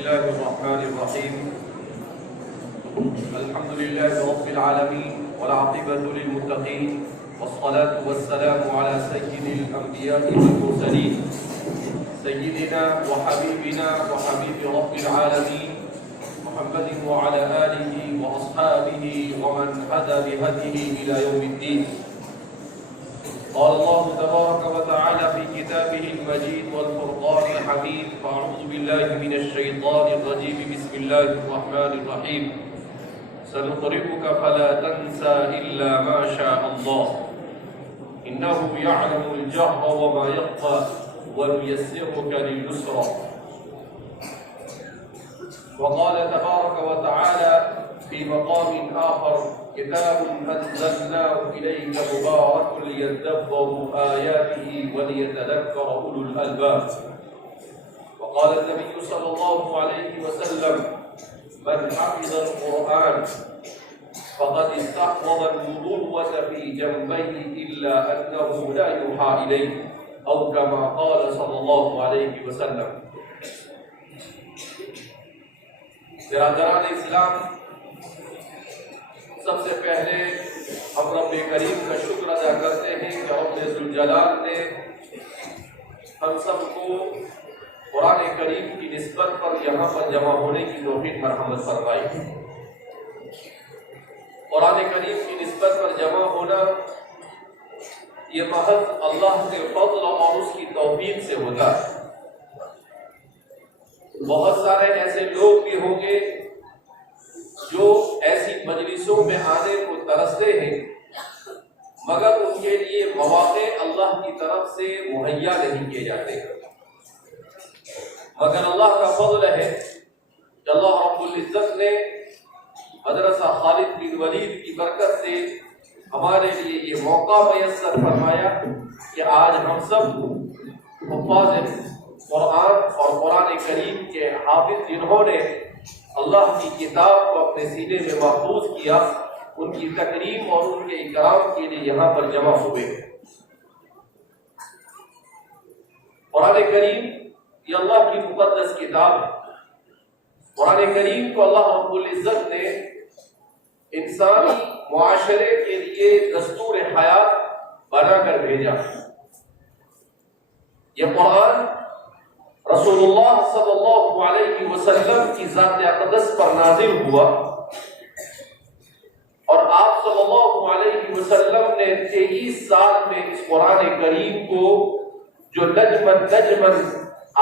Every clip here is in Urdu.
الله الرحمن الرحيم. الحمد لله رب العالمين والعاقبة للمتقين والصلاة والسلام على سيد الأنبياء والمرسلين سيدنا وحبيبنا وحبيب رب العالمين محمد وعلى آله وأصحابه ومن هدى بهديه إلى يوم الدين. قال الله تبارك وتعالى في كتابه المجيد والفرقان الحميد: فأعوذ بالله من الشيطان الرجيم بسم الله الرحمن الرحيم. سنقرئك فلا تنسى إلا ما شاء الله إنه يعلم الجهر وما يخفى ونيسرك لليسرى. وقال تبارك وتعالى في مقام آخر: كتاب أنزلناه إليك مبارك ليدبروا آياته وليتذكر أولو الألباب. وقال النبي صلى الله عليه وسلم: من حفظ القرآن فقد استحفظ النبوة في جنبيه إلا أنه لا يوحى إليه، أو كما قال صلى الله عليه وسلم. برادران اسلام، سب سے پہلے ہم رب کریم کا شکر ادا کرتے ہیں کہ رب ذوالجلال نے ہم سب کو قرآن کریم کی نسبت پر یہاں پر جمع ہونے کی توفیق مرحمت فرمائی. قرآن کریم کی نسبت پر جمع ہونا یہ محض اللہ کے فضل اور اس کی توفیق سے ہوتا ہے. بہت سارے ایسے لوگ بھی ہوں گے جو ایسی مجلسوں میں آنے کو ترستے ہیں، مگر ان کے لیے مواقع اللہ کی طرف سے مہیا نہیں کیے جاتے. مگر اللہ کا فضل ہے کہ اللہ رب العزت نے مدرسہ خالد بن ولید کی برکت سے ہمارے لیے یہ موقع میسر فرمایا کہ آج ہم سب حفاظ قرآن اور قرآن کریم کے حافظ جنہوں نے اللہ کی کتاب کو اپنے سینے میں محفوظ کیا، ان کی تکریم اور ان کے اکرام کے لیے یہاں پر جمع ہوئے. قرآن کریم یہ اللہ کی مقدس کتاب ہے. قرآن کریم کو اللہ رب العزت نے انسانی معاشرے کے لیے دستور حیات بنا کر بھیجا. یہ قرآن رسول اللہ صلی اللہ علیہ وسلم کی ذات اقدس پر نازل ہوا، اور آپ صلی اللہ علیہ وسلم نے 23 سال میں اس قرآن کریم کو جو نجمن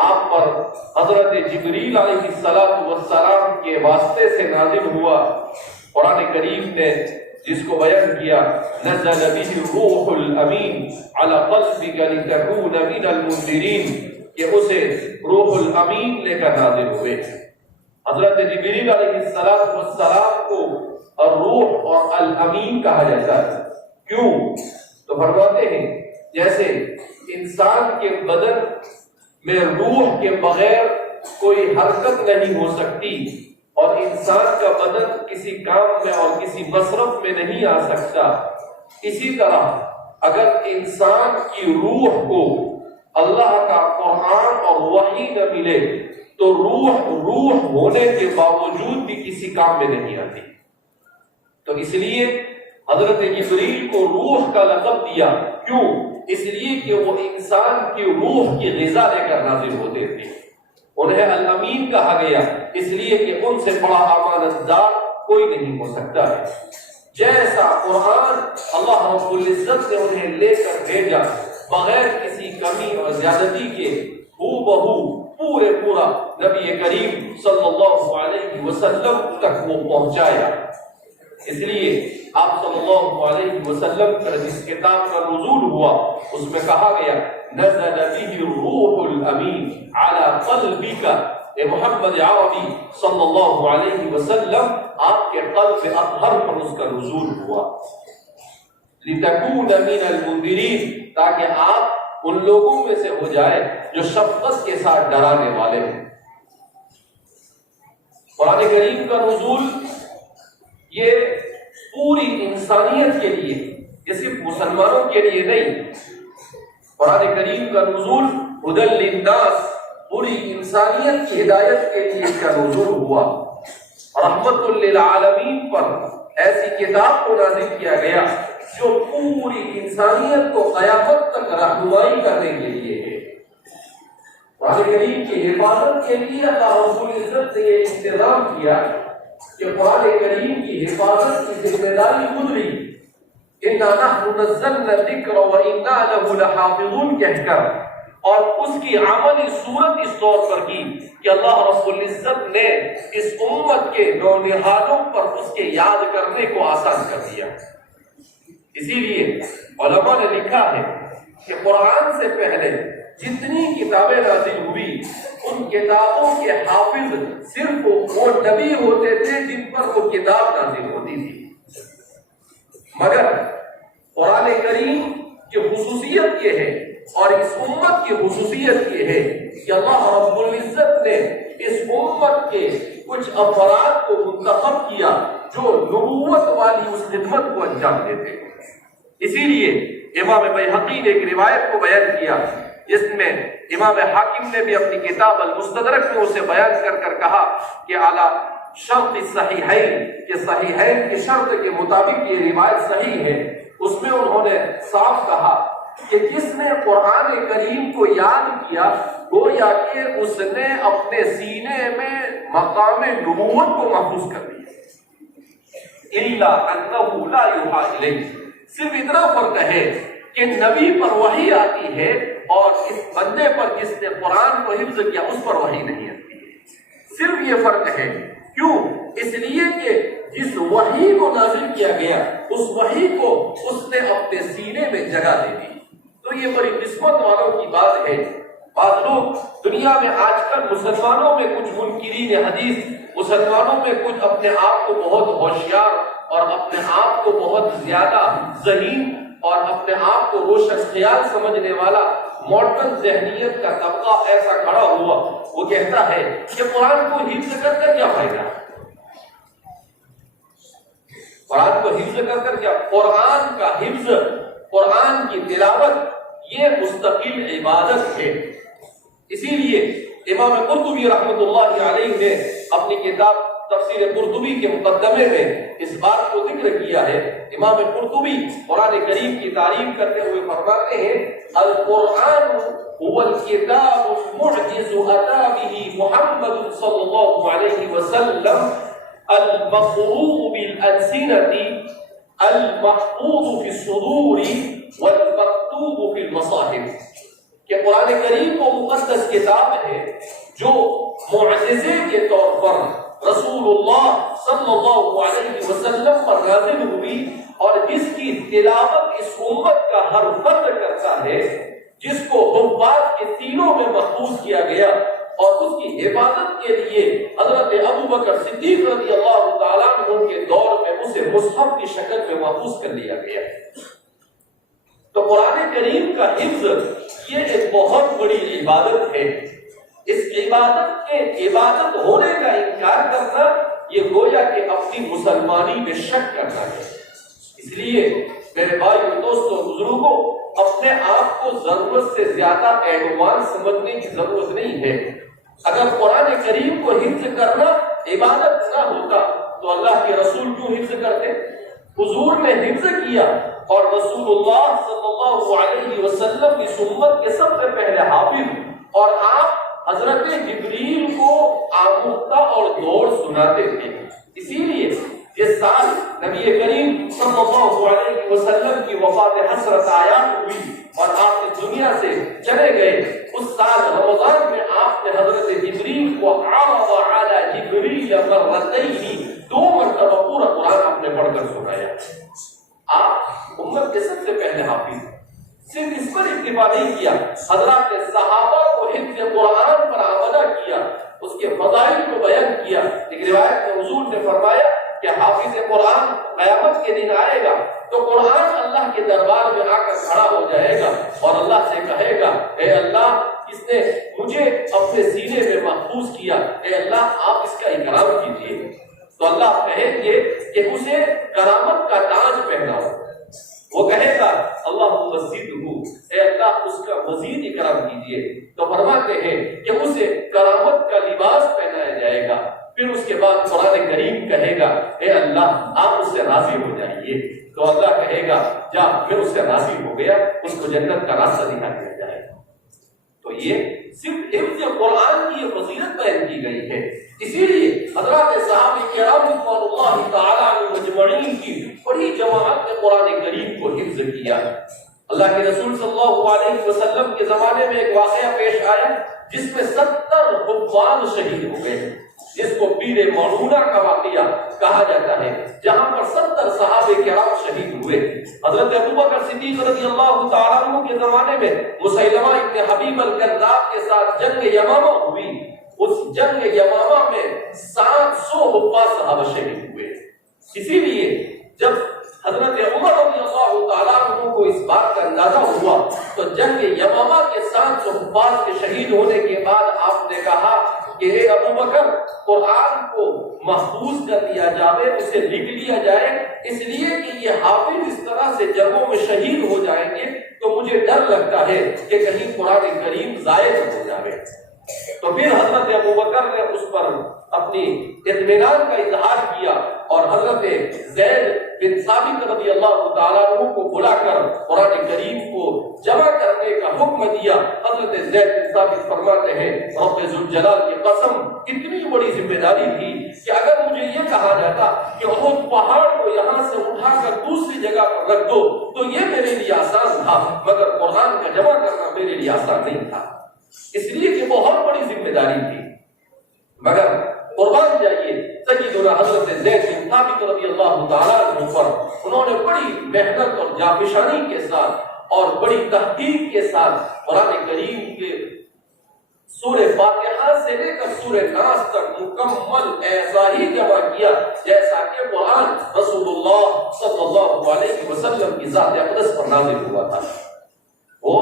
آپ پر حضرت جبریل علیہ السلام کے واسطے سے نازل ہوا، قرآن کریم نے جس کو بیان کیا: نزل به الروح الامین علی قلبک لتکون من المنذرین، کہ اسے روح الامین لے کر نازل ہوئے. حضرت جبریل علیہ السلام کو الروح اور الامین کہا جاتا ہے. کیوں؟ تو فرماتے ہیں جیسے انسان کے بدن میں روح کے بغیر کوئی حرکت نہیں ہو سکتی، اور انسان کا بدن کسی کام میں اور کسی مصرف میں نہیں آ سکتا، اسی طرح اگر انسان کی روح کو اللہ کا قرآن اور وحی نہ ملے تو روح ہونے کے باوجود بھی کسی کام میں نہیں آتی. تو اس لیے حضرت جبریل کو روح کا لقب دیا. کیوں؟ اس لیے کہ وہ انسان کی روح کی غذا لے کر نازل ہوتے تھے. انہیں الامین کہا گیا اس لیے کہ ان سے بڑا امانت دار کوئی نہیں ہو سکتا ہے. جیسا قرآن اللہ رب العزت نے انہیں لے کر بھیجا بغیر کسی کمی اور زیادتی کے، بہو پورا نبی کریم صلی اللہ علیہ وسلم تک وہ پہنچایا. اس لیے آپ صلی اللہ علیہ وسلم پر جس کتاب کا نزول ہوا اس میں کہا گیا: نزل به الروح الامین علی قلبک. اے محمد عربی صلی اللہ علیہ وسلم، آپ کے قلب اطہر پر اس کا نزول ہوا. لتکون من المنذرین، تاکہ آپ ان لوگوں میں سے ہو جائے جو شفقت کے ساتھ ڈرانے والے ہیں. قرآن کریم کا نزول یہ پوری انسانیت کے لیے، یہ صرف مسلمانوں کے لیے نہیں. قرآن کریم کا نزول ہدی للناس پوری انسانیت کی ہدایت کے لیے اس کا نزول ہوا، رحمت للعالمین پر ایسی کتاب کو نازل کیا گیا جو پوری انسانیت کو قیامت تک رہنمائی کرنے کے لیے ہے۔ قرآن کریم کی حفاظت کے لیے اللہ رب العزت نے یہ انتظام کیا کہ قرآن کریم کی حفاظت کی ذمہ داری خود لی، اِنَّا نَحْنُ نَزَّلْنَا الذِّكْرَ وَإِنَّا لَهُ لَحَافِظُونَ کہہ کر، اور اس کی عملی صورت اس طور پر کی کہ اللہ رب العزت نے اس امت کے نونہالوں پر اس کے یاد کرنے کو آسان کر دیا۔ اسی لیے علماء نے لکھا ہے کہ قرآن سے پہلے جتنی کتابیں نازل ہوئی ان کتابوں کے حافظ صرف وہ نبی ہوتے تھے جن پر وہ کتاب نازل ہوتی تھی، مگر قرآن کریم کی خصوصیت یہ ہے اور اس امت کی خصوصیت یہ ہے کہ اللہ رب العزت نے اس امت کے کچھ افراد کو منتخب کیا جو نبوت والی اس خدمت کو انجام دیتے۔ اسی لیے امام بیہقی نے ایک روایت کو بیان کیا جس میں امام حاکم نے بھی اپنی کتاب المستدرک میں اسے بیان کر کہا کہ اعلیٰ شرط صحیحین کہ صحیحین کی شرط کے مطابق یہ روایت صحیح ہے۔ اس میں انہوں نے صاف کہا کہ جس نے قرآن کریم کو یاد کیا گویا کہ اس نے اپنے سینے میں مقام نبوت کو محفوظ کر دیا۔ الا انہ لا یوحی الیہ، صرف اتنا فرق ہے کہ نبی پر وحی آتی ہے اور اس بندے پر جس نے قرآن کو حفظ کیا اس پر وحی نہیں آتی ہے، صرف یہ فرق ہے۔ کیوں؟ اس لیے کہ جس وحی کو نازل کیا گیا اس وحی کو اس نے اپنے سینے میں جگہ دے دی۔ تو یہ بڑی قسمت والوں کی بات ہے۔ بعض لوگ دنیا میں آج کل مسلمانوں میں کچھ منکرین حدیث، مسلمانوں میں کچھ اپنے آپ کو بہت ہوشیار اور اپنے آپ کو بہت زیادہ ذہین اور اپنے آپ کو روشن خیال سمجھنے والا ماڈرن ذہنیت کا طبقہ ایسا کھڑا ہوا، وہ کہتا ہے کہ قرآن کو حفظ کر کر کیا فائدہ؟ قرآن کو حفظ کر کر کیا؟ قرآن کا حفظ، قرآن کی تلاوت یہ مستقل عبادت ہے۔ اسی لیے امام قرطبی رحمۃ اللہ علیہ نے اپنی کتاب تفسیر قرطبی کے مقدمے میں اس بات کو ذکر کیا ہے۔ امام قرطبی قرآن کریم کی تعریف کرتے ہوئے فرماتے ہیں القرآن هو الكتاب المعجز أتى به محمد صلی اللہ علیہ وسلم المقروء بالألسنة المحفوظ في الصدور والمكتوب في المصاحف، کہ قرآن کریم وہ مقدس کتاب ہے جو معجزے کے طور پر رسول اللہ صلی اللہ علیہ وسلم پر نازل ہوئی اور جس کی تلاوت اس امت کا ہر فرد کرتا ہے، جس کو حفاظ کے سینوں میں محفوظ کیا گیا اور اس کی حفاظت کے لیے حضرت ابو بکر صدیق رضی اللہ تعالیٰ عنہ کے دور میں اسے مصحف کی شکل میں محفوظ کر لیا گیا۔ تو قرآن کریم کا حفظ یہ ایک بہت بڑی عبادت ہے۔ اس عبادت کے عبادت ہونے کا انکار کرنا یہ گویا کہ اپنی مسلمانی میں شک کرنا ہے۔ اس لیے میرے بھائیو، دوستو، بزرگوں، اپنے آپ کو ضرورت سے زیادہ ایڈوانس سمجھنے کی ضرورت نہیں ہے۔ اگر قرآن کریم کو حفظ کرنا عبادت نہ ہوتا تو اللہ کے رسول کیوں حفظ کرتے؟ حضور نے حفظ کیا اور رسول اللہ صلی اللہ علیہ وسلم اس امت کے سب سے پہلے حافظ، اور آپ حضرت جبریل کو آموختہ اور دوڑ سناتے تھے۔ اسی لیے جس سال نبی کریم صلی اللہ علیہ وسلم کی وفات حسرت آیات ہوئی اور آپ اس دنیا سے چلے گئے، اس سال رمضان میں آپ نے حضرت جبریل کو عرض علی جبریل مرتین، 2 مرتبہ پورا قرآن آپ نے پڑھ کر سنایا۔ آپ امت کے سب سے پہلے حافظ، صرف اس پر اکتفا نہیں کیا، حضرات نے صحابہ کو حفظ قرآن پر آمادہ کیا، اس کے فضائل کو بیان کیا۔ ایک روایت میں حضور نے فرمایا کہ حافظ قرآن قیامت کے دن آئے گا تو قرآن اللہ کے دربار میں آ کر کھڑا ہو جائے گا اور اللہ سے کہے گا اے اللہ، اس نے مجھے اپنے سینے میں محفوظ کیا، اے اللہ آپ اس کا اکرام کیجیے۔ تو اللہ کہیں گے کہ اسے کرامت کا تاج پہناؤ، وہ کہے گا اللہم مزدہ، اے اللہ اس کا مزید اکرام کیجیے، تو فرماتے ہیں کہ اسے کرامت کا لباس پہنایا جائے گا۔ پھر اس کے بعد قرآن کریم کہے گا اے اللہ آپ اس سے راضی ہو جائیے، تو اللہ کہے گا جا میں اس سے راضی ہو گیا، اس کو جنت کا راستہ دکھا دیا جائے گا۔ تو یہ صرف حفظ قرآن کی یہ فضیلت بیان کی گئی ہے۔ اسی لیے حضرات صحابہ کرام رضوان اللہ تعالی عنہم اجمعین کی بڑی جماعت نے قرآن کریم کو حفظ کیا۔ اللہ کے رسول صلی اللہ علیہ وسلم کے زمانے میں ایک واقعہ پیش آیا جس میں 70 حفاظ شہید ہو گئے، جس کو پیر معونہ کا واقعہ کہا جاتا ہے، جہاں پر 70 صحابہ کرام شہید ہوئے۔ حضرت ابوبکر صدیق رضی اللہ تعالیٰ عنہ کے زمانے میں مسیلمہ ابن حبیب الکذاب کے ساتھ جنگ یمامہ ہوئی۔ اس جنگ یمامہ میں 700 حفاظ صحابہ شہید ہوئے۔ اسی لیے جب حضرت عمر رضی اللہ تعالیٰ عنہ کو اس بات کا اندازہ ہوا تو جنگ یمامہ کے 700 حفاظ کے شہید ہونے کے بعد آپ نے کہا کہ اے ابوبکر قرآن کو محفوظ کر لیا جائے، اسے لکھ لیا جائے، اس لیے کہ یہ حافظ اس طرح سے جنگوں میں شہید ہو جائیں گے تو مجھے ڈر لگتا ہے کہ کہیں قرآن کریم ضائع نہ ہو جائے۔ تو پھر حضرت ابوبکر نے اس پر اپنی اطمینان کا اظہار کیا اور حضرت زید بن ثابت رضی اللہ تعالیٰ عنہ کو بلا کر قرآن کریم کو جمع کرنے کا حکم دیا۔ حضرت زید بن ثابت فرماتے ہیں رب ذوالجلال کی قسم اتنی بڑی ذمہ داری تھی کہ اگر مجھے یہ کہا جاتا کہ احد پہاڑ کو یہاں سے اٹھا کر دوسری جگہ پر رکھ دو تو یہ میرے لیے آسان تھا، مگر قرآن کا جمع کرنا میرے لیے آسان نہیں تھا، اس لیے کہ بہت بڑی ذمہ داری تھی۔ مگر قربان جائیے سیدنا حضرت زید بن ثابت رضی اللہ تعالیٰ عنہ پر انہوں نے بڑی محنت اور جانفشانی کے ساتھ اور بڑی تحقیق کے ساتھ قرآن کریم کے سورہ فاتحہ سے لے کر سورہ ناس تک مکمل ایسا ہی جمع کیا جیسا کہ قرآن رسول اللہ صلی اللہ علیہ وسلم کی ذات اقدس پر نازل ہوا تھا۔ وہ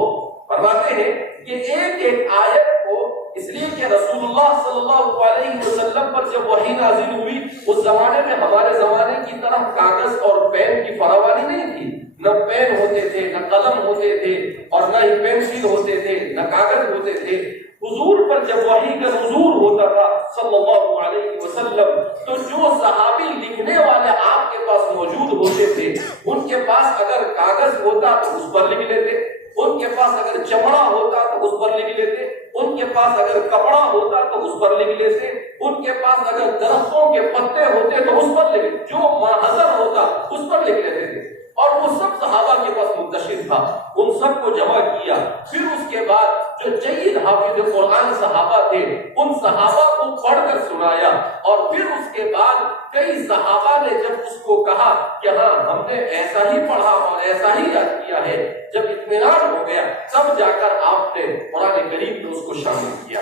فرماتے ہیں کہ ایک ایک آیت کو، اس لیے کہ رسول اللہ صلی اللہ علیہ وسلم پر جب وحی نازل ہوئی اس زمانے میں ہمارے زمانے کی طرح کاغذ اور پین کی فراوانی نہیں تھی، نہ پین ہوتے تھے، نہ قلم ہوتے تھے، اور نہ ہی پینسل ہوتے تھے، نہ کاغذ ہوتے تھے۔ حضور پر جب وحی کا نزول ہوتا تھا صلی اللہ علیہ وسلم تو جو صحابی لکھنے والے آپ کے پاس موجود ہوتے تھے ان کے پاس اگر کاغذ ہوتا تو اس پر لکھ لیتے، ان کے پاس اگر چمڑا ہوتا تو اس پر لکھ لیتے، ان کے پاس اگر کپڑا ہوتا تو اس پر لکھ لیتے، ان کے پاس اگر درختوں کے پتے ہوتے تو اس پر لکھ، جو محضر ہوتا اس پر لکھ لیتے تھے، اور وہ سب صحابہ کے پاس منتشر تھا، ان سب کو جمع کیا۔ پھر اس کے بعد جو جید حافظ قرآن صحابہ تھے ان صحابہ کو پڑھ کر سنایا، اور پھر اس کے بعد کئی صحابہ نے جب اس کو کہا کہ ہاں ہم نے ایسا ہی پڑھا اور ایسا ہی یاد کیا ہے، جب اطمینان ہو گیا تب جا کر آپ نے قرآن کریم میں اس کو شامل کیا۔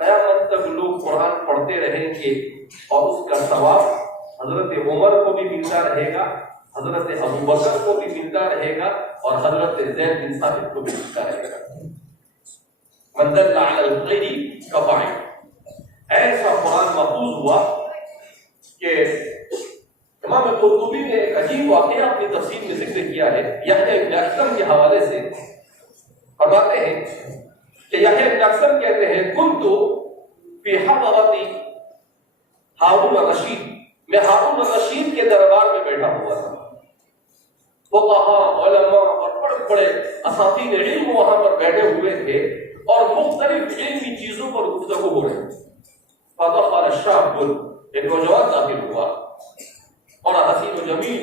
قیامت تک لوگ قرآن پڑھتے رہیں گے اور اس کا ثواب حضرت عمر کو بھی ملتا رہے گا، حضرت ابوبکر کو بھی ملتا رہے گا، اور حضرت زید بن ثابت کو بھی ملتا رہے گا۔ من دل علی الخیر کفاعل، ایسا قرآن محفوظ ہوا کہ امام قرطبی نے ایک عجیب واقعہ اپنی تفسیر میں ذکر کیا ہے یحییٰ بن اکثر کے حوالے سے۔ فرماتے ہیں کہ یحییٰ بن اکثر کہتے ہیں کنت فی حضرت ہارون الرشید، میں ہارون الرشید کے دربار میں بیٹھا ہوا تھا، فقہاء علماء اور بڑے بڑے اساتین علم وہاں پر بیٹھے ہوئے تھے اور مختلف علمی چیزوں پر گفتگو ہو رہی۔ فدخل شاب، ایک نوجوان داخل ہوا اور حسین و جمیل،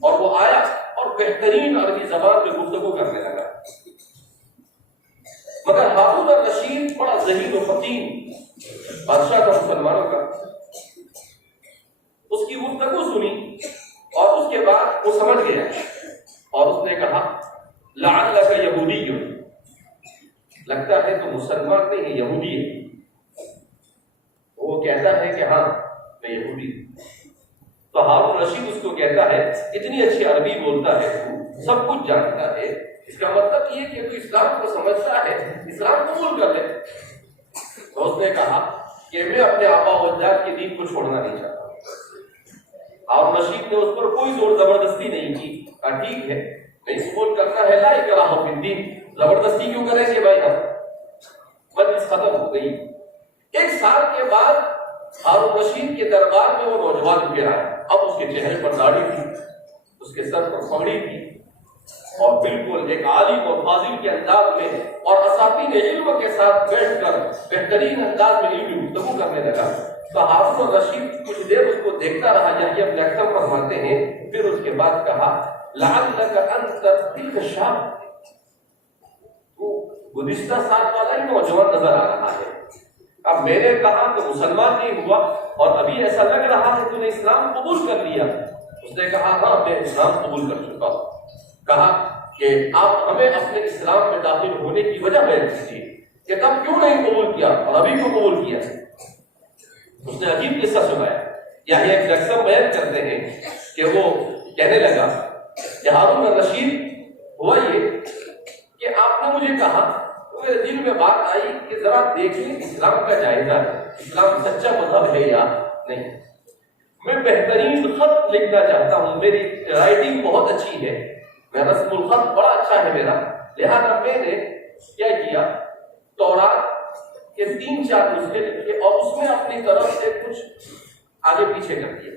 اور وہ آیا اور بہترین عربی زبان میں گفتگو کرنے لگا، مگر ہارون الرشید بڑا ذہین و فطین بادشاہ تھا مسلمانوں کا، اس کی گفتگو سنی اور اس کے بعد وہ سمجھ گیا اور اس نے کہا لعلک یہودی، لگتا ہے تو مسلمان نہیں یہودی ہے۔ وہ کہتا ہے کہ ہاں میں یہودی ہوں۔ تو ہارون رشید اس کو کہتا ہے اتنی اچھی عربی بولتا ہے، تو سب کچھ جانتا ہے، اس کا مطلب یہ کہ تو اسلام کو سمجھتا ہے، اسلام قبول کر لے۔ تو اس نے کہا کہ میں اپنے آبا و اجداد کے دین کو چھوڑنا نہیں چاہتا۔ ہارون رشید نے اس پر کوئی زور زبردستی نہیں کی، ٹھیک ہے نہیں قبول کرنا ہے، لا اکراہ فی الدین، زبردستی کیوں کریں گے بھائی؟ ہم مجلس ختم ہو گئی۔ 1 سال کے بعد ہارون رشید کے دربار میں وہ نوجوان اٹھ آیا۔ اب اس کے چہرے پر داڑھی تھی، اس کے سر پر پگڑی تھی، اور بالکل ایک عالم اور فاضل کے انداز میں اور اساتذہ علم کے ساتھ بیٹھ کر بہترین انداز میں علمی گفتگو کرنے لگا۔ تو ہارون رشید کچھ دیر اس کو دیکھتا رہا، یحییٰ ابن اکثم فرماتے ہیں پھر اس کے بعد کہا لعلک انت تلک الشاب، گزشتہ سال والا ہی نوجوان نظر آ رہا ہے۔ اب میں نے کہا کہ مسلمان نہیں ہوا اور ابھی ایسا لگ رہا ہے تو نے اسلام قبول کر لیا۔ اس نے کہا ہاں میں اسلام قبول کر چکا ہوں۔ کہا کہ آپ ہمیں اپنے اسلام میں داخل ہونے کی وجہ بیان کیجیے کہ تب کیوں نہیں قبول کیا اور ابھی کیوں قبول کیا؟ اس نے عجیب قصہ سنایا۔ یحییٰ ابن اکثم بیان کرتے ہیں کہ وہ کہنے لگا کہ ہارون الرشید ہوا یہ کہ آپ نے مجھے کہا تو میرے دل میں بات آئی کہ ذرا دیکھیں اسلام کا جائزہ ہے، اسلام سچا مذہب ہے یا نہیں۔ میں بہترین خط لکھنا چاہتا ہوں، میری رائٹنگ بہت اچھی ہے، میں رسم الخط بڑا اچھا ہے میرا، لہذا میں نے کیا کیا تورات کے 3-4 نسخے لکھے اور اس میں اپنی طرف سے کچھ آگے پیچھے کر دیا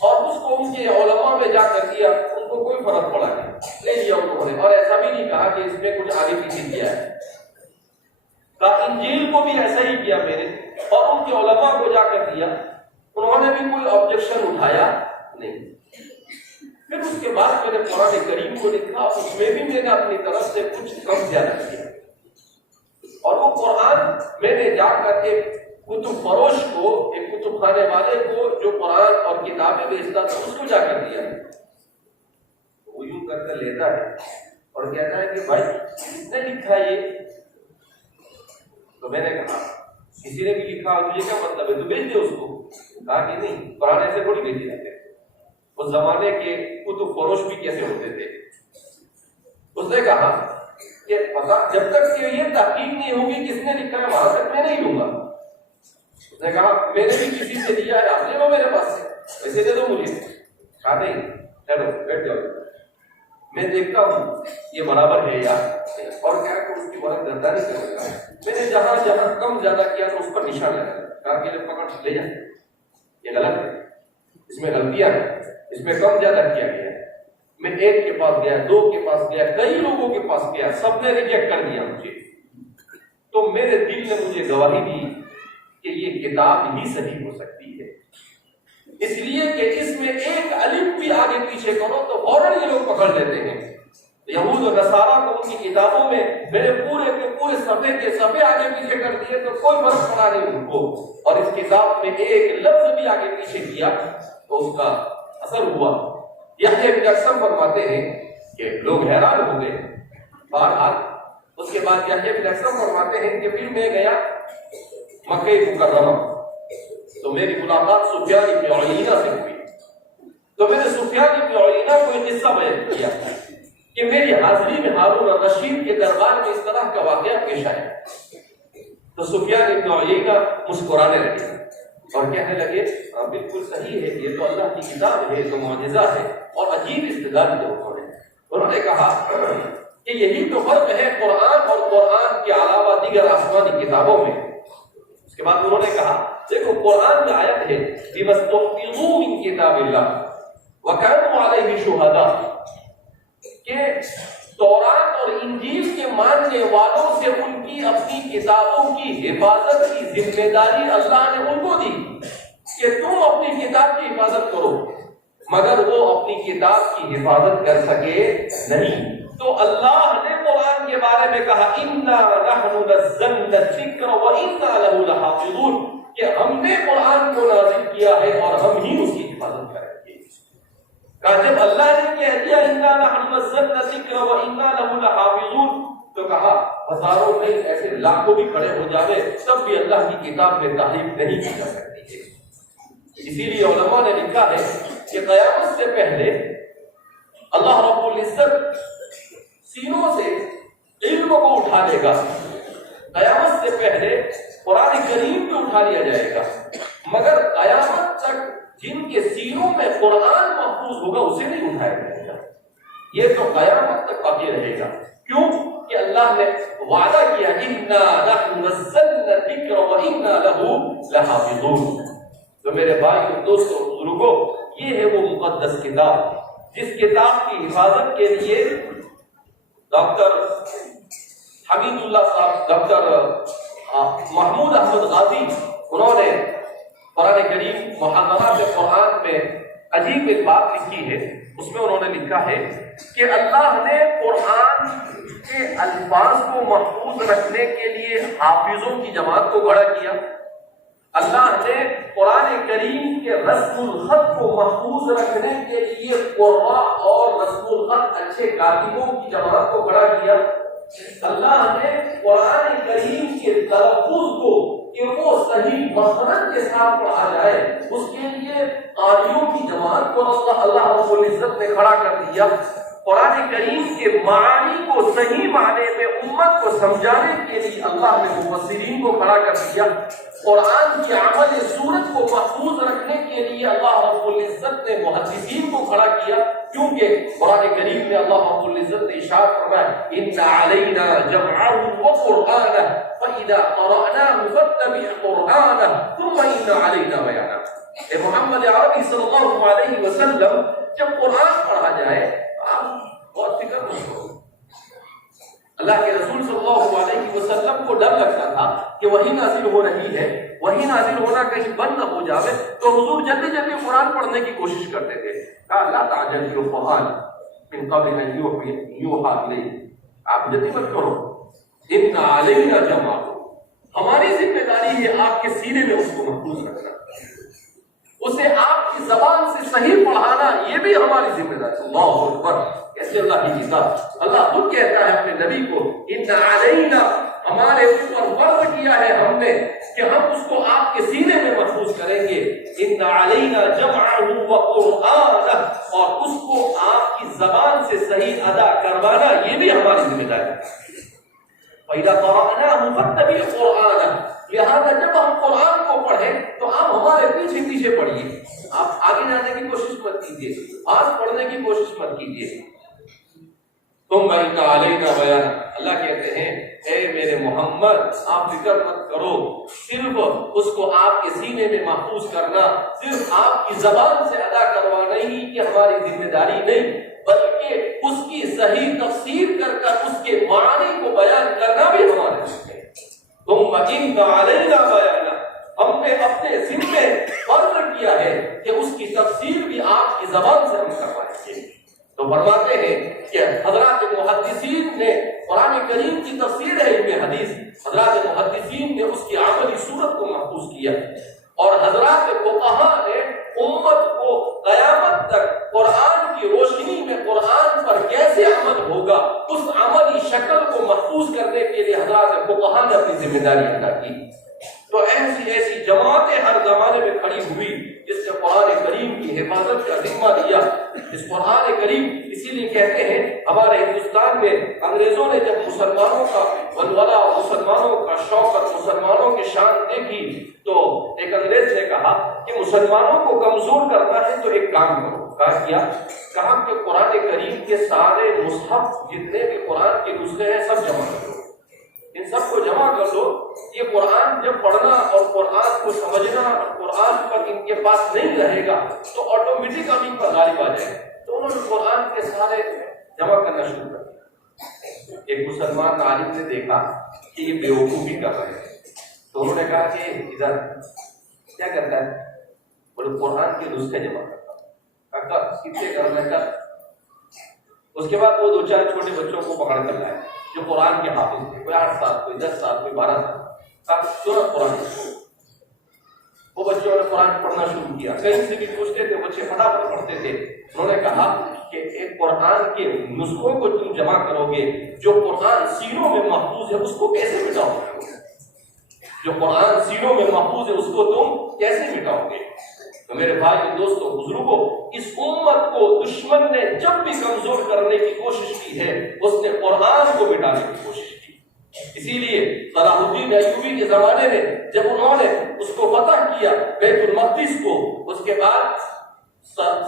اور اس کو ان کے علماء میں جا کر دیا، ان کو کوئی فرق پڑا نہیں، لے لیا انہوں نے، اور ایسا بھی نہیں کہا کہ اس میں کچھ آگے پیچھے کیا ہے۔ انجیل کو بھی ایسا ہی کیا میں نے اور ان کے علماء کو جا کر دیا، انہوں نے بھی کوئی آبجیکشن اٹھایا نہیں۔ پھر اس کے بعد میں نے قرآن کریم کو لکھا، اس میں بھی میں نے اپنی طرف سے کچھ کم زیادہ کیا، اور وہ قرآن میں نے جا کر ایک کتب فروش کو، ایک کتب خانے والے کو جو قرآن اور کتابیں بیچتا تھا اس کو جا کر دیا۔ وہ یوں کر کے لیتا ہے اور کہتا ہے کہ بھائی کس نے لکھا یہ؟ تو میں نے کہا کسی نے بھی لکھا، تجھے کیا مطلب ہے، تو بیچ دے اس کو۔ کہا کہ نہیں، قرآن ایسے تھوڑی بیچے جاتے، اس زمانے کے کتب فروش بھی کیسے ہوتے تھے۔ اس نے کہا کہ پتا جب تک کہ یہ تحقیق نہیں ہوگی کس نے لکھا ہے وہاں تک میں نہیں لوں گا۔ اس نے کہا میں نے بھی کسی سے لیا ہے، آپ لے لو میرے پاس سے، پیسے دے دو مجھے۔ کہا نہیں، چلو بیٹھ جاؤ، میں دیکھتا ہوں یہ برابر ہے یا، اور کیا کہ اس کی بہت گردانی کرے گا۔ میں نے جہاں جہاں کم زیادہ کیا تو اس پر نشان لگا، کہا کہ پکڑ لے جا، یہ غلط ہے، اس میں غلطیاں ہیں، اس میں کم زیادہ کیا گیا ہے۔ میں 1 کے پاس گیا، 2 کے پاس گیا، کئی لوگوں کے پاس گیا، سب نے ریجیکٹ کر دیا مجھے۔ تو میرے دل نے مجھے گواہی دی کہ یہ کتاب ہی صحیح ہو سکتی ہے، اس لیے کہ اس میں ایک الف بھی آگے پیچھے کرو تو فوراً یہ لوگ پکڑ لیتے ہیں۔ یہود اور نصارہ کو ان کی کتابوں میں میرے پورے کے پورے صفحے کے صفحے آگے پیچھے کر دیے تو کوئی فرق پڑا نہیں ان کو، اور اس کتاب میں ایک لفظ بھی آگے پیچھے کیا تو اس کا اثر ہوا۔ یحییٰ ابن اکثم فرماتے ہیں کہ لوگ حیران ہو گئے۔ بہرحال اس کے بعد یحییٰ ابن اکثم فرماتے ہیں کہ پھر میں گیا مکہ مکرمہ، تو میری ملاقات سفیان بن عیینہ سے ہوئی۔ تو میں نے سفیان بن عیینہ کو ایک قصہ بیان کیا کہ میری حاضری میں ہارون الرشید کے دربار میں اس طرح کا واقعہ پیش آیا۔ تو سفیان بن عیینہ مسکرانے لگے اور کہنے لگے ہاں بالکل صحیح ہے، یہ تو اللہ کی کتاب ہے، تو معجزہ ہے، اور عجیب استدلال کے انہوں نے کہا کہ یہی تو فرق ہے قرآن اور قرآن کے علاوہ دیگر آسمانی کتابوں میں۔ اس کے بعد انہوں نے کہا دیکھو قرآن میں آیت ہے بِمَسْتُحْفِظُوا مِن کتاب اللہ وَكَانُوا عَلَيْهِ شُهَدَاءَ، کہ تورات اور انجیل کے ماننے والوں سے ان کی اپنی کتابوں کی حفاظت کی ذمہ داری اللہ نے ان کو دی کہ تم اپنی کتاب کی حفاظت کرو، مگر وہ اپنی کتاب کی حفاظت کر سکے نہیں۔ تو اللہ نے قرآن کے بارے میں کہا اِنَّا نَحْنُ نَزَّلْنَا الذِّكْرَ وَإِنَّا لَهُ لَحَافِظُونَ، کہ ہم نے قرآن کو نازل کیا ہے اور ہم ہی اس کی حفاظت کریں گے۔ جب اللہ نے کہہ دیا اِنَّا نَحْنُ نَزَّلْنَا الذِّكْرَ وَإِنَّا لَهُ لَحَافِظُونَ، تو کہا ہزاروں نہیں ایسے لاکھوں بھی کھڑے ہو جاوے تب بھی اللہ کی کتاب میں تحریف نہیں کی جا سکتی ہے۔ اسی لیے علماء نے لکھا ہے کہ قیامت سے پہلے اللہ رب العزت سینوں سے علم کو اٹھا لے گا، قیامت سے پہلے قرآن کریم کو اٹھا لیا جائے گا، مگر قیامت تک جن کے سینوں میں قرآن محفوظ ہوگا اسے نہیں اٹھایا جائے گا۔ یہ تو قیامت تک باقی رہے گا. کیوں کہ اللہ نے وعدہ کیا اِنَّا نَحْنُ نَزَّلْنَا الذِّكْرَ وَإِنَّا لَهُ لَحَافِظُونَ. تو میرے بھائیو دوستو بزرگوں، یہ ہے وہ مقدس کتاب جس کتاب کی حفاظت کے لیے ڈاکٹر حمید اللہ صاحب، ڈاکٹر محمود احمد غازی، انہوں نے قرآن کریم محاضرات قرآن میں عجیب ایک بات لکھی ہے. اس میں انہوں نے لکھا ہے کہ اللہ نے قرآن کے الفاظ کو محفوظ رکھنے کے لیے حافظوں کی جماعت کو کھڑا کیا. اللہ نے قرآن کریم کے رسم الخط کو محفوظ رکھنے کے لیے قراء اور رسم الخط اچھے کاتبوں کی جماعت کو کھڑا کیا. اللہ نے قرآن کریم کے تلفظ کو کہ وہ صحیح مخرج کے ساتھ پڑھا جائے اس کے لیے قاریوں کی جماعت کو اللہ رب العزت نے کھڑا کر دیا. قرآن کریم کے معانی کو صحیح معنی میں امت کو سمجھانے کے لیے اللہ نے مفسرین کو کھڑا کر دیا. قرآن کی عمل صورت کو محفوظ رکھنے کے لیے اللہ رب العزت نے محدثین کو کھڑا کیا. کیونکہ قرآن کریم میں اللہ رب العزت نے ارشاد فرمایا ان علینا جمعه وقرآنه فاذا قرأناه فاتبع قرآنه ثم ان علینا بیانه. اے محمد عربی صلی اللہ علیہ وسلم، جب قرآن پڑھا جائے آپ بہت فکر مت کرو. اللہ کے رسول صلی اللہ علیہ وسلم کو ڈر لگتا تھا کہ وہی نازل ہو رہی ہے، وہی نازل ہونا کہیں بند نہ ہو جاوے، تو حضور جلدی جلدی قرآن پڑھنے کی کوشش کرتے تھے. کہا لا تعجل بالقرآن من قبل ان یوحى الیہ، آپ جلدی مت کرو، ان علینا جمعہ، ہماری ذمہ داری ہے آپ کے سینے میں اس کو محفوظ رکھنا، اسے آپ کی زبان سے صحیح پڑھانا، یہ بھی ہماری ذمہ داری. اللہ اکبر، کیسے اللہ کی کتاب. اللہ خود کہتا ہے اپنے نبی کو ان علینا، ہمارے اوپر فرض کیا ہے ہم نے کہ ہم اس کو آپ کے سینے میں محفوظ کریں گے. ان علینا جمعه وقرآنہ، اور اس کو آپ کی زبان سے صحیح ادا کروانا یہ بھی ہماری ذمہ داری ہے. فَإِذَا قَرَأْنَاهُ فَاتَّبِعْ قُرْآنَهُ، لہذا جب ہم قرآن کو پڑھیں تو آپ ہمارے پیچھے پیچھے پڑھیے، آپ آگے جانے کی کوشش مت کیجیے، پاس پڑھنے کی کوشش مت کیجیے. تم ان علینا بیان، اللہ کہتے ہیں اے میرے محمد آپ فکر مت کرو، صرف اس کو آپ کے سینے میں محفوظ کرنا، صرف آپ کی زبان سے ادا کروانا ہی کہ ہماری ذمہ داری نہیں، بلکہ اس کی صحیح تفسیر کر کر اس کے معنی کو بیان کرنا بھی ہمارے ذمہ ہے. تم ان علینا بیان، ہم نے اپنے ذمے فرض کیا ہے کہ اس کی تفسیر بھی آپ کی زبان سے ہم کروائیں گے. تو فرماتے ہیں کہ حضرات محدثین نے قرآن کریم کی تفسیر ہے علم حدیث، حضرات محدثین نے اس کی عملی صورت کو محفوظ کیا، اور حضرات فقہاء نے امت کو قیامت تک قرآن کی روشنی میں قرآن پر کیسے عمل ہوگا اس عملی شکل کو محفوظ کرنے کے لیے حضرات فقہاء نے اپنی ذمہ داری ادا کی. تو ایسی جماعتیں ہر زمانے میں کھڑی ہوئی جس نے قرآن کریم کی حفاظت کا ذمہ لیا. اس قرآن کریم اسی لیے کہتے ہیں ہمارے ہندوستان میں انگریزوں نے جب مسلمانوں کا ولولہ، مسلمانوں کا شوق اور مسلمانوں کی شان دیکھی تو ایک انگریز نے کہا کہ مسلمانوں کو کمزور کرنا ہے تو ایک کام کرو. کہا کہ قرآن کریم کے سارے مصحف جتنے بھی قرآن کے نسخے ہیں سب جمع کر لو، ان سب کو جمع کر لو. یہ قرآن جب پڑھنا اور قرآن کو سمجھنا اور قرآن پر ان کے پاس نہیں رہے گا تو آٹومیٹک ہم ان پر غالب آ جائے. تو انہوں نے قرآن کے سارے جمع کرنا شروع کر دیا. ایک مسلمان عالم نے دیکھا کہ یہ بیوقوفی کر رہے ہیں تو انہوں نے کہا کہ ادھر کیا کرتا ہے، بولے قرآن کے نسخے جمع کرتا ہے. کہا کتنے کرنا کر. اس کے بعد وہ دو چار چھوٹے بچوں کو پکڑ کر لائے جو قرآن کے حافظ تھے، کوئی 8 سال، کوئی 10 سال، کوئی 12 سال. سورت قرآن، وہ بچوں نے قرآن پڑھنا شروع کیا. کہیں سے بھی پوچھتے تھے بچے فٹافٹ پڑھتے تھے. انہوں نے کہا کہ ایک قرآن کے نسخوں کو تم جمع کرو گے، جو قرآن سینوں میں محفوظ ہے اس کو کیسے مٹاؤ گے؟ جو قرآن سینوں میں محفوظ ہے اس کو تم کیسے مٹاؤ گے؟ تو میرے بھائی دوستو بزرگوں، اس امت کو دشمن نے جب بھی کمزور کرنے کی کوشش کی ہے اس نے قرآن کو مٹانے کی کوشش کی. اسی لیے صلاح الدین ایوبی کے زمانے میں جب انہوں نے اس کو فتح کیا بیت المقدس کو، اس کے بعد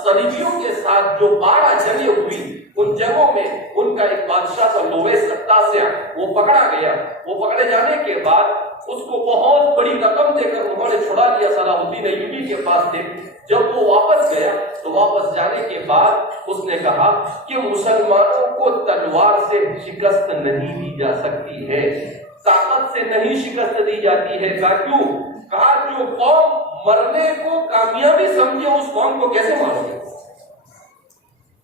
صلیبیوں کے ساتھ جو 12 جنگیں ہوئی ان جگہوں میں ان کا ایک بادشاہ تھا لویس التاسع، وہ پکڑا گیا۔ وہ پکڑے جانے کے بعد اس کو بہت بڑی رقم دے کر انہوں نے چھڑا لیا، صلاح الدین ایوبی کے پاس تھے۔ جب وہ واپس گیا تو واپس جانے کے بعد اس نے کہا کہ مسلمانوں کو تلوار سے شکست نہیں دی جا سکتی ہے، طاقت سے نہیں شکست دی جاتی ہے۔ کہا کیوں؟ کہا جو قوم مرنے کو کامیابی سمجھے اس قوم کو کیسے مارو گے؟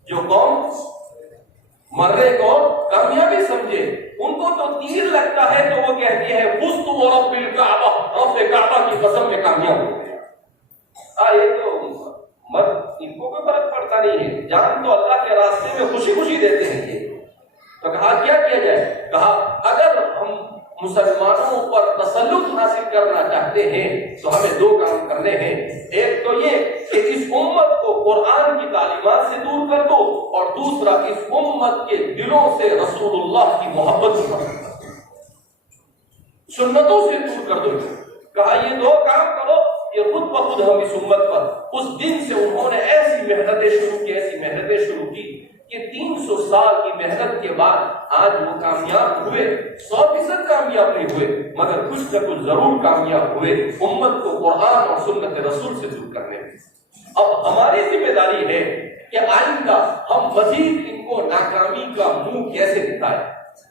جو قوم مرنے کو کامیابی سمجھے ان کو تو تیر لگتا ہے تو وہ کہتی ہے فزت ورب الکعبہ، رب کعبہ کی قسم میں کامیاب ہو گیا۔ یہ تو ان کو کوئی فرق پڑتا نہیں ہے، جان تو اللہ کے راستے میں خوشی خوشی دیتے ہیں یہ۔ تو کہا کیا کیا جائے؟ کہا اگر ہم مسلمانوں پر تسلط حاصل کرنا چاہتے ہیں تو ہمیں دو کام کرنے ہیں۔ ایک تو یہ کہ اس امت کو قرآن کی تعلیمات سے دور کر دو، اور دوسرا اس امت کے دلوں سے رسول اللہ کی محبت کو سنتوں سے دور کر دو۔ کہا یہ دو کام کرو، یہ خود بخود ہم اس امت پر۔ اس دن سے انہوں نے ایسی محنتیں شروع کی کہ 300 سال کی محنت کے بعد آج وہ کامیاب ہوئے۔ 100% کامیاب نہیں ہوئے مگر کچھ نہ کچھ ضرور کامیاب ہوئے امت کو قرآن اور سنت رسول سے دور کرنے میں۔ اب ہماری ذمہ داری ہے کہ آئندہ ہم مزید ان کو ناکامی کا منہ کیسے دکھائیں۔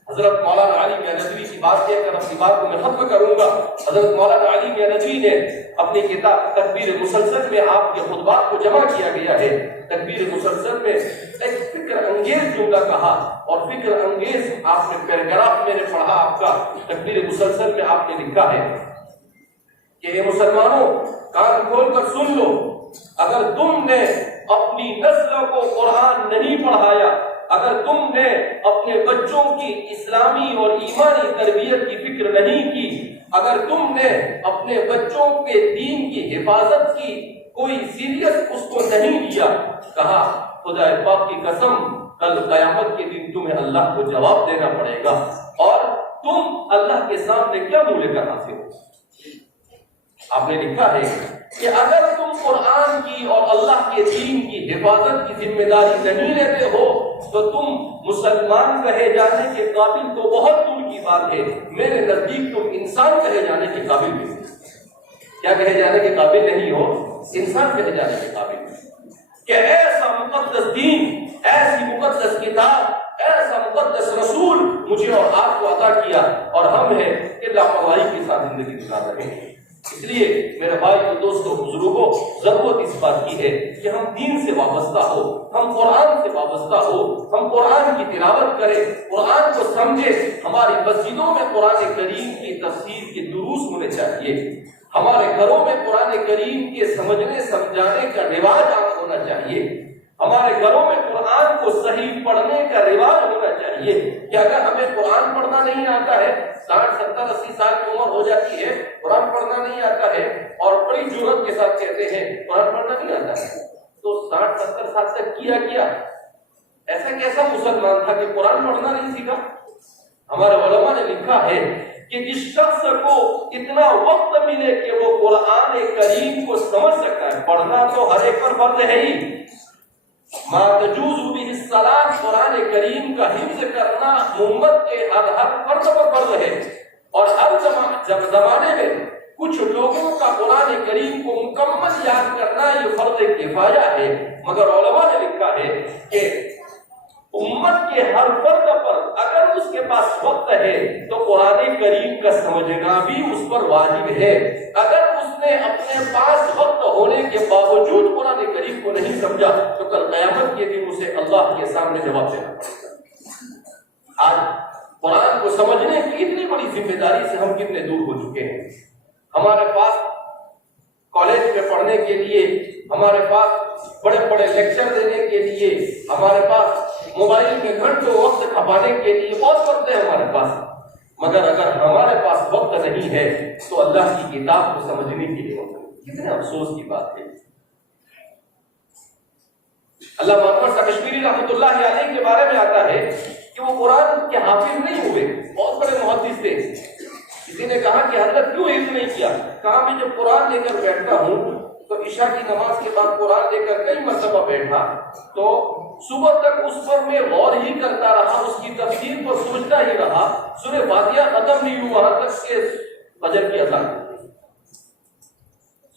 حضرت مولانا علی میاں ندوی کی بات کہہ کر اپنی بات کو میں ختم کروں گا۔ حضرت مولانا علی میاں ندوی نے اپنی کتاب تکبیر مسلسل میں آپ کے خطبات کو جمع کیا گیا ہے۔ تکبیر مسلسل میں ایک فکر انگیز جملہ کہا، اور فکر انگیز آپ نے پیراگراف میں نے پڑھا آپ کا تکبیر مسلسل میں آپ نے لکھا ہے کہ اے مسلمانوں کان کھول کر سن لو، اگر تم نے اپنی نسل کو قرآن نہیں پڑھایا، اگر تم نے اپنے بچوں کی اسلامی اور ایمانی تربیت کی فکر نہیں کی، اگر تم نے اپنے بچوں کے دین کی حفاظت کی کوئی سیریس اس کو نہیں لیا، کہا خدا پاک کی قسم کل قیامت کے دن تمہیں اللہ کو جواب دینا پڑے گا، اور تم اللہ کے سامنے کیا منہ لے کر حاضر ہو۔ آپ نے لکھا ہے کہ اگر تم قرآن کی اور اللہ کے دین کی حفاظت کی ذمہ داری نہیں لیتے ہو تو تم مسلمان کہے جانے کے قابل تو بہت دور کی بات ہے، میرے نزدیک تم انسان کہے جانے کے قابل نہیں۔ کیا کہے جانے کے قابل نہیں ہو؟ انسان کہے جانے کے قابل نہیں کہ ایسا مقدس دین، ایسی مقدس کتاب، ایسا مقدس رسول مجھے اور آپ کو عطا کیا، اور ہم ہیں کہ لاپرواہی کے ساتھ زندگی گزار رہے ہیں۔ اس لیے میرے بھائی اور دوستوں بزرگوں، ضرورت اس بات کی ہے کہ ہم دین سے وابستہ ہو، ہم قرآن سے وابستہ ہو، ہم قرآن کی تلاوت کریں، قرآن کو سمجھیں۔ ہماری مسجدوں میں قرآن کریم کی تفسیر کے دروس ہونے چاہیے، ہمارے گھروں میں قرآن کریم کے سمجھنے سمجھانے کا رواج عام ہونا چاہیے، ہمارے گھروں میں قرآن کو صحیح پڑھنے کا رواج ہونا چاہیے کہ اگر ہمیں قرآن پڑھنا نہیں آتا ہے، 60 70 80 سال کی عمر ہو جاتی ہے، قرآن پڑھنا نہیں آتا ہے، اور بڑی جرأت کے ساتھ کہتے ہیں قرآن پڑھنا نہیں آتا ہے، تو 60 70 سال تک کیا ایسا کیسا مسلمان تھا کہ قرآن پڑھنا نہیں سیکھا؟ ہمارے علماء نے لکھا ہے کہ جس شخص کو اتنا وقت ملے کہ وہ قرآن کریم کو سمجھ سکتا ہے، پڑھنا تو ہر ایک پر فرض ہے ہی، ما تجوز به الصلاۃ، قرآن کریم کا حفظ کرنا امت کے ہر فرد پر فرض ہے، اور ہر زمانے میں کچھ لوگوں کا قرآن کریم کو مکمل یاد کرنا یہ فرض کفایہ ہے، مگر علماء نے لکھا ہے کہ امت کے ہر فرد پر اگر اس کے پاس وقت ہے تو قرآن کریم کا سمجھنا بھی اس پر واجب ہے۔ اگر اس نے اپنے پاس وقت ہونے کے باوجود قرآن کریم کو نہیں سمجھا تو کل قیامت کے دن اسے اللہ کے سامنے جواب دینا پڑے گا۔ آج قرآن کو سمجھنے کی اتنی بڑی ذمہ داری سے ہم کتنے دور ہو چکے ہیں۔ ہمارے پاس کالج میں پڑھنے کے لیے، ہمارے پاس بڑے بڑے لیکچر دینے کے لیے، ہمارے پاس موبائل میں گھنٹوں وقت کھپانے کے لیے بہت وقت ہے ہمارے پاس، مگر اگر ہمارے پاس وقت نہیں ہے تو اللہ کی کتاب کو سمجھنے کے لیے وقت نہیں۔ کتنے افسوس کی بات ہے۔ علامہ اکبر شاہ کشمیری رحمۃ اللہ علیہ کے بارے میں آتا ہے کہ وہ قرآن کے حافظ نہیں ہوئے، بہت بڑے محدث تھے۔ کسی نے کہا کہ حضرت کیوں حفظ نہیں کیا؟ کہا میں جب قرآن لے کر بیٹھتا ہوں تو عشاء کی نماز کے بعد قرآن لے کر کئی مرتبہ بیٹھا تو صبح تک اس پر میں غور ہی کرتا رہا، اس کی تفسیر پر سوچتا ہی رہا، سورہ فاتحہ ختم نہیں ہوا وہاں تک کہ فجر کی اذان،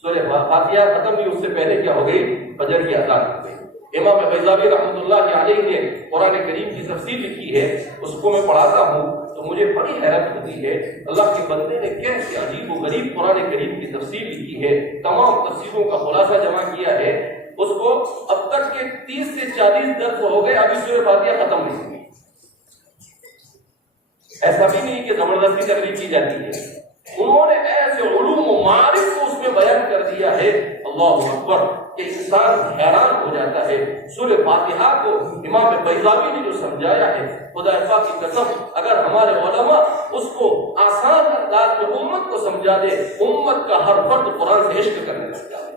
سورہ فاتحہ ختم نہیں، اس سے پہلے کیا ہو گئی؟ فجر کی اذان ہو گئی۔ امام بیضاوی رحمۃ اللہ علیہ نے قرآن کریم کی تفسیر لکھی ہے، اس کو میں پڑھاتا ہوں تو مجھے بڑی حیرت ہوتی ہے، اللہ کے بندے نے کیسے عجیب و غریب قرآن کریم کی تفسیر لکھی ہے، تمام تفسیروں کا خلاصہ جمع کیا ہے، اس کو اب تک کے 30 سے 40 درس ہو گئے، ابھی سورہ فاتحہ ختم نہیں ہوئی۔ ایسا بھی نہیں کہ زبردستی تقریر کی جاتی ہے، انہوں نے ایسے علوم و معارف کو اس میں بیان کر دیا ہے، اللہ اکبر، کہ انسان حیران ہو جاتا ہے۔ سورہ فاتحہ کو امام بیضاوی نے جو سمجھایا ہے، خدا پاک کی قسم اگر ہمارے علماء اس کو آسان انداز میں امت کو سمجھا دے، امت کا ہر فرد قرآن سے عشق کرنے لگ جائے۔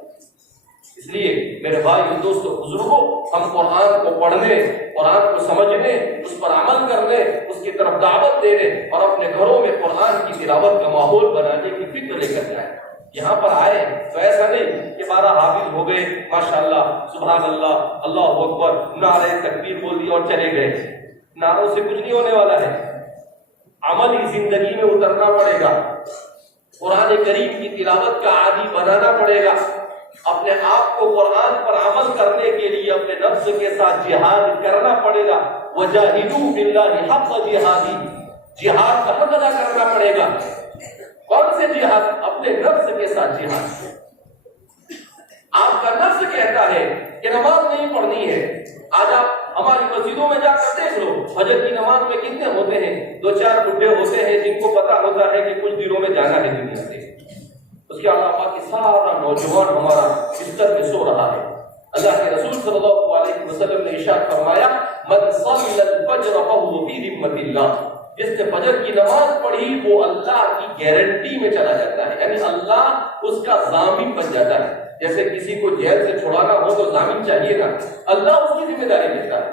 اس لیے میرے بھائی دوستو بزرگوں، ہم قرآن کو پڑھنے، قرآن کو سمجھنے، اس پر عمل کرنے، اس کی طرف دعوت دینے اور اپنے گھروں میں قرآن کی تلاوت کا ماحول بنانے کی فکر لے کر جائیں۔ یہاں پر آئے تو ایسا نہیں کہ 12 حافظ ہو گئے، ماشاءاللہ، سبحان اللہ، اللہ اکبر، نعرہ تکبیر بول دیا اور چلے گئے۔ نعروں سے کچھ نہیں ہونے والا ہے، عملی زندگی میں اترنا پڑے گا، قرآن کریم کی تلاوت کا عادی بنانا پڑے گا، اپنے آپ کو قرآن پر عمل کرنے کے لیے اپنے نفس کے ساتھ جہاد کرنا پڑے گا، وجاہدوا باللہ حق جہادی، جہاد کا حق ادا کرنا پڑے گا۔ کون سے جہاد؟ اپنے نفس کے ساتھ جہاد۔ آپ کا نفس کہتا ہے کہ نماز نہیں پڑھنی ہے، آج آپ ہماری مسجدوں میں جا کر دیکھ لو، فجر کی نماز میں کتنے ہوتے ہیں؟ 2-4 بڈھے ہوتے ہیں جن کو پتا ہوتا ہے کہ کچھ دنوں میں جانا ہے دنیا سے، اس کے علاوہ کہ سارا نوجوان ہمارا بستر میں سو رہا ہے۔ اللہ کے رسول صلی اللہ علیہ وسلم نے ارشاد فرمایا، من صلی الفجر فهو فی ذمۃ اللہ، جس نے فجر کی نماز پڑھی وہ اللہ کی گارنٹی میں چلا جاتا ہے، یعنی اللہ اس کا ضامن بن جاتا ہے۔ جیسے کسی کو جیل سے چھڑانا ہو تو ضامن چاہیے نا، اللہ اس کی ذمہ داری لیتا ہے۔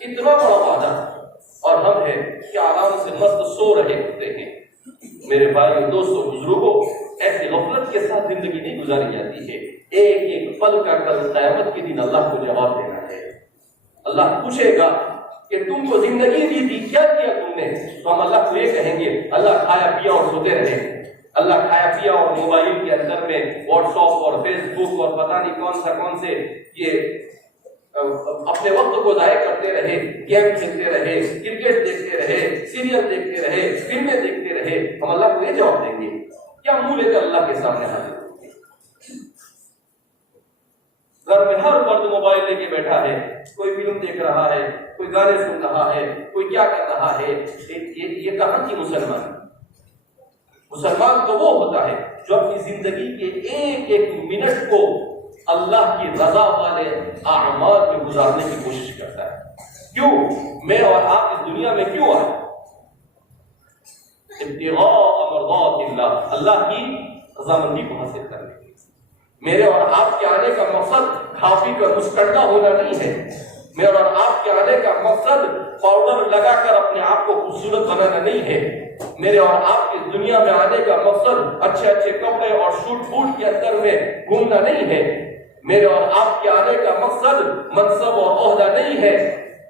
اتنا بڑا وعدہ، اور ہم ہیں کہ آرام سے مست سو رہے ہوتے ہیں۔ میرے بھائی دوستوں بزرگوں، ایسی غفلت کے ساتھ زندگی نہیں گزاری جاتی ہے، ایک ایک پل کا کل قیامت کے دن اللہ کو جواب دینا ہے۔ اللہ پوچھے گا کہ تم کو زندگی دی تھی، کیا کیا تم نے؟ تو ہم اللہ کو یہ کہیں گے، اللہ کھایا پیا اور سوتے رہے، اللہ کھایا پیا اور موبائل کے اندر میں واٹس ایپ اور فیس بک اور پتہ نہیں کون سے یہ اپنے وقت کو ضائع کرتے رہے، گیم کھیلتے رہے، کرکٹ دیکھتے رہے، سیریل دیکھتے رہے، فلمیں دیکھتے رہے۔ ہم اللہ کو یہ جواب دیں گے، کیا منہ لے کر اللہ کے سامنے حاضر ہوں گے؟ گھر میں ہر مرد موبائل لے کے بیٹھا ہے، کوئی فلم دیکھ رہا ہے، کوئی گانے سن رہا ہے، کوئی کیا کر رہا ہے۔ یہ کہاں کی مسلمان ہے؟ مسلمان تو وہ ہوتا ہے جو اپنی زندگی کے ایک ایک منٹ کو اللہ کی رضا والے اعمال میں گزارنے کی کوشش کرتا ہے۔ کیوں؟ میں اور آپ اس دنیا میں کیوں آئے؟ ابتغاء مرضات اللہ، اللہ کی رضامندی کو حاصل کرنے کے لیے۔ میرے اور آپ کے آنے کا مقصد کھا پی کر مسکنڈا ہونا نہیں ہے، میرے اور آپ کے آنے کا مقصد پاؤڈر لگا کر اپنے آپ کو خوبصورت بنانا نہیں ہے، میرے اور آپ کی دنیا میں آنے کا مقصد اچھے اچھے کپڑے اور شوٹ بوٹ کے اندر میں گھومنا نہیں ہے، میرے اور آپ کے آنے کا مقصد منصب اور عہدہ نہیں ہے،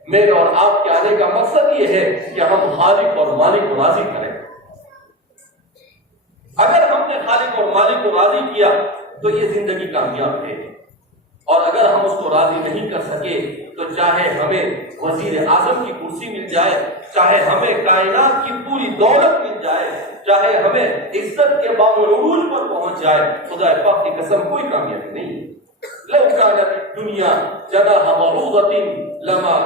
میرے اور آپ کے آنے کا مقصد یہ ہے کہ ہم خالق اور مالک کو راضی کریں۔ اگر ہم نے خالق اور مالک کو راضی کیا تو یہ زندگی کامیاب ہے، اور اگر ہم اس کو راضی نہیں کر سکے تو چاہے ہمیں وزیر اعظم کی کرسی مل جائے، چاہے ہمیں کائنات کی پوری دولت مل جائے، چاہے ہمیں عزت کے باعروج پر پہنچ جائے، خدا پاک کی قسم کوئی کامیابی نہیں۔ لو كانت الدنيا جناح بعوضة لما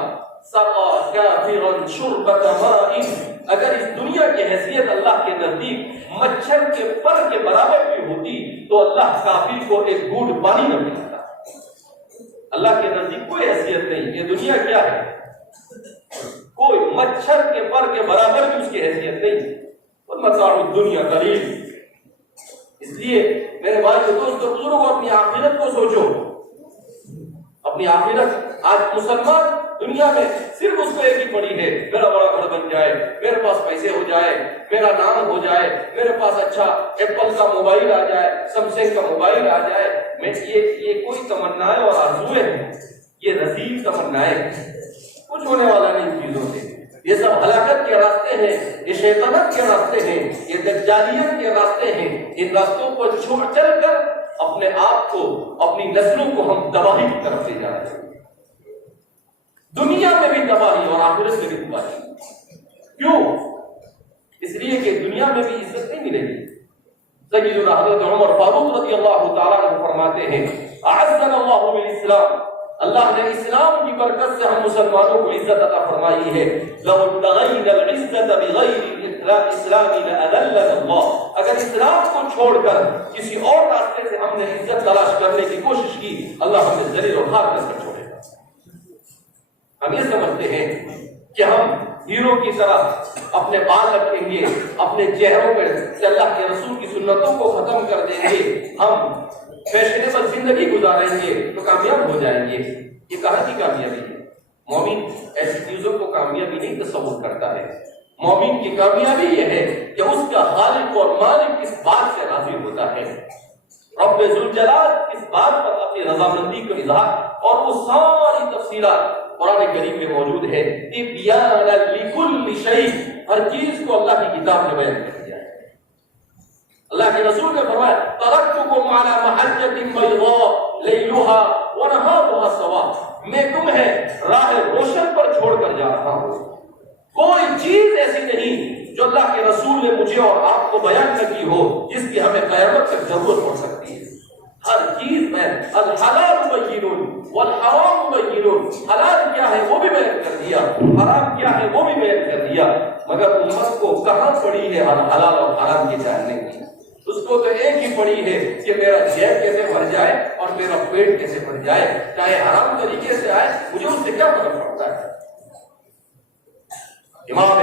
سقى كافرا شربة ماء، اگر اس دنیا کی حیثیت اللہ کے نزدیک مچھر کے پر کے برابر بھی ہوتی تو اللہ کافر کو ایک گھونٹ پانی نہ پلاتا۔ اللہ کے نزدیک کوئی حیثیت نہیں، یہ دنیا کیا ہے؟ کوئی مچھر کے پر کے برابر بھی اس کی حیثیت نہیں۔ متاع الدنیا قلیل۔ اس لیے میرے بھائی دوستو بزرگوں، اپنی آخرت کو سوچو، اپنی آخرت۔ آج مسلمان دنیا میں صرف اس کو ایک ہی پڑی ہے، میرا بڑا گھر بن جائے، میرے پاس پیسے ہو جائے، میرا نام ہو جائے، میرے پاس اچھا ایپل کا موبائل آ جائے، سیمسنگ کا موبائل آ جائے۔ یہ کوئی تمنائیں اور آرزویں ہیں؟ یہ رذیل تمنائیں، کچھ ہونے والا نہیں ان چیزوں سے، یہ سب ہلاکت کے راستے ہیں، یہ شیطنت کے راستے ہیں، یہ دجالیت کے راستے ہیں۔ ان راستوں کو چھوڑ چل کر اپنے آپ کو، اپنی نسلوں کو ہم تباہی کی طرف لے جا رہے ہیں، دنیا میں بھی تباہی اور آخرت میں بھی تباہی۔ کیوں؟ اس لیے کہ دنیا میں بھی عزت نہیں ملے گی۔ سیدنا حضرت عمر فاروق رضی اللہ تعالیٰ عنہ فرماتے ہیں اعزنا اللہ بالاسلام، اللہ نے اسلام کی برکت سے ہم مسلمانوں کو عزت عطا فرمائی ہے۔ لو ابتغینا العزة بغیر الاسلام لأذلنا اللہ، اگر اسلام کو چھوڑ کر کسی اور راستے سے ہم نے عزت تلاش کرنے کی کوشش کی، اللہ ہمیں ذلیل و خوار کر چھوڑے گا۔ ہم یہ سمجھتے ہیں کہ ہم ہیرو کی طرح اپنے بال رکھیں گے، اپنے چہروں پر سے اللہ کے رسول کی سنتوں کو ختم کر دیں گے، ہم فیشنیبل زندگی گزاریں گے تو کامیاب ہو جائیں گے۔ یہ کہاں کی کامیابی ہے؟ مومن ایسی چیزوں کو کامیابی نہیں تصور کرتا ہے۔ مومن کی کامیابی یہ ہے کہ اس کا خالق اور مالک اس بات سے راضی ہوتا ہے، رب ذوالجلال اس بات پر اپنی رضامندی کو اظہار، اور وہ ساری تفصیلات قرآن کریم میں موجود ہے۔ تبیان لکل شیء، ہر چیز کو اللہ کی کتاب میں بیان کر دیا ہے۔ اللہ کے رسول نے فرمایا ترکتکم علی محجۃ بیضاء لیلھا ونہارھا سواء، میں تمہیں راہ روشن پر چھوڑ کر جا رہا ہوں۔ کوئی چیز ایسی نہیں جو اللہ کے رسول نے مجھے اور آپ کو بیان نہ کی ہو جس کی ہمیں قیامت تک ضرورت پڑ سکتی ہے۔ ہر چیز میں الحلال بین والحرام بین، حلال کیا ہے وہ بھی بیان کر دیا، حرام کیا ہے وہ بھی بیان کر دیا، مگر امت کو کہاں پڑی ہے حلال اور حرام کی جاننے کی؟ اس کو تو ایک ہی پڑی ہے کہ میرا جیب کیسے بھر جائے اور میرا پیٹ کیسے بھر جائے، چاہے حرام طریقے سے آئے مجھے اس سے کیا فرق پڑتا ہے۔ امام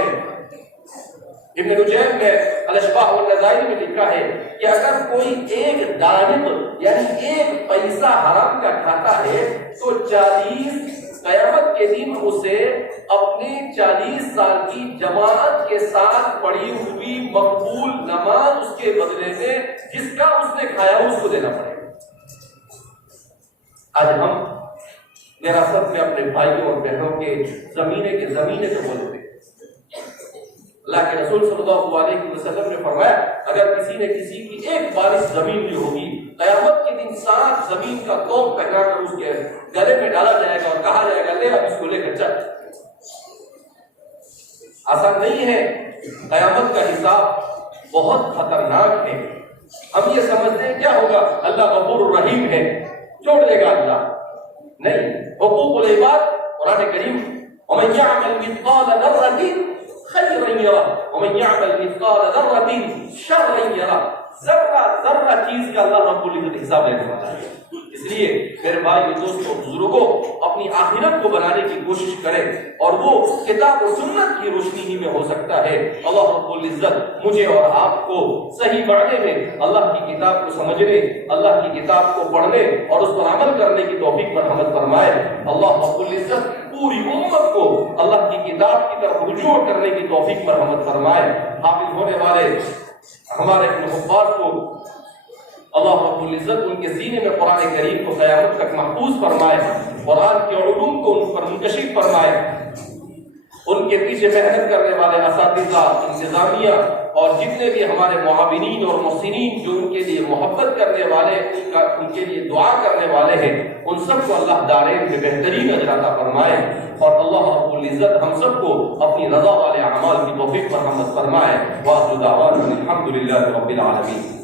ابن نجیم نے الاشباح والنظائر میں لکھا ہے کہ اگر کوئی ایک دانب یعنی ایک پیسہ حرام کا کھاتا ہے تو 40 قیامت کے دن اسے اپنے 40 سال کی جماعت کے ساتھ پڑھی ہوئی مقبول نماز اس کے بدلے میں جس کا اس نے کھایا اس کو دینا پڑے گا۔ آج ہم وراثت میں اپنے بھائیوں اور بہنوں کے زمینے کو بولتے ہیں۔ اللہ کے رسول صلی اللہ علیہ وسلم نے فرمایا اگر کسی نے کسی کی ایک بارش زمین جو ہوگی قیامت کے دن 7 زمین کا توپ پہنا کر اس کے گلے میں ڈالا جائے گا اور کہا جائے گا لے اب اس کو لے کر چل۔ آسان نہیں ہے، قیامت کا حساب بہت خطرناک ہے۔ ہم یہ سمجھتے ہیں کیا ہوگا، اللہ غفور الرحیم ہے چھوڑ دے گا اللہ، نہیں۔ حقوق العباد قرآن کریم ومن يعمل مثقال ذرة خيرا يره ومن يعمل مثقال ذرة شرا يره، ذرہ چیز کا اللہ رب العزت حساب لینے والا ہے۔ اس لیے میرے بھائی دوستوں بزرگوں اپنی آخرت کو بنانے کی کوشش کریں، اور وہ کتاب و سنت کی روشنی ہی میں ہو سکتا ہے۔ اللہ رب العزت مجھے اور آپ کو صحیح معنی میں اللہ کی کتاب کو سمجھنے، اللہ کی کتاب کو پڑھنے اور اس پر عمل کرنے کی توفیق مرحمت فرمائے۔ اللہ رب العزت پوری امت کو اللہ کی کتاب کی طرف رجوع کرنے کی توفیق مرحمت فرمائے۔ حافظ ہونے والے ہمارے حفاظ کو اللہ رب العزت ان کے سینے میں قرآن کریم کو قیامت تک محفوظ فرمائے، قرآن کے علوم کو ان پر منتشر فرمائے، ان کے پیچھے محنت کرنے والے اساتذہ، انتظامیہ اور جتنے بھی ہمارے معاونین اور محسنین جو ان کے لیے محبت کرنے والے، ان کے لیے دعا کرنے والے ہیں، ان سب کو اللہ دارین میں بہترین اجر عطا فرمائے، اور اللہ رب العزت ہم سب کو اپنی رضا والے اعمال کی توفیق مرحمت فرمائے۔ وآخر دعوانا الحمد للہ رب العالمین۔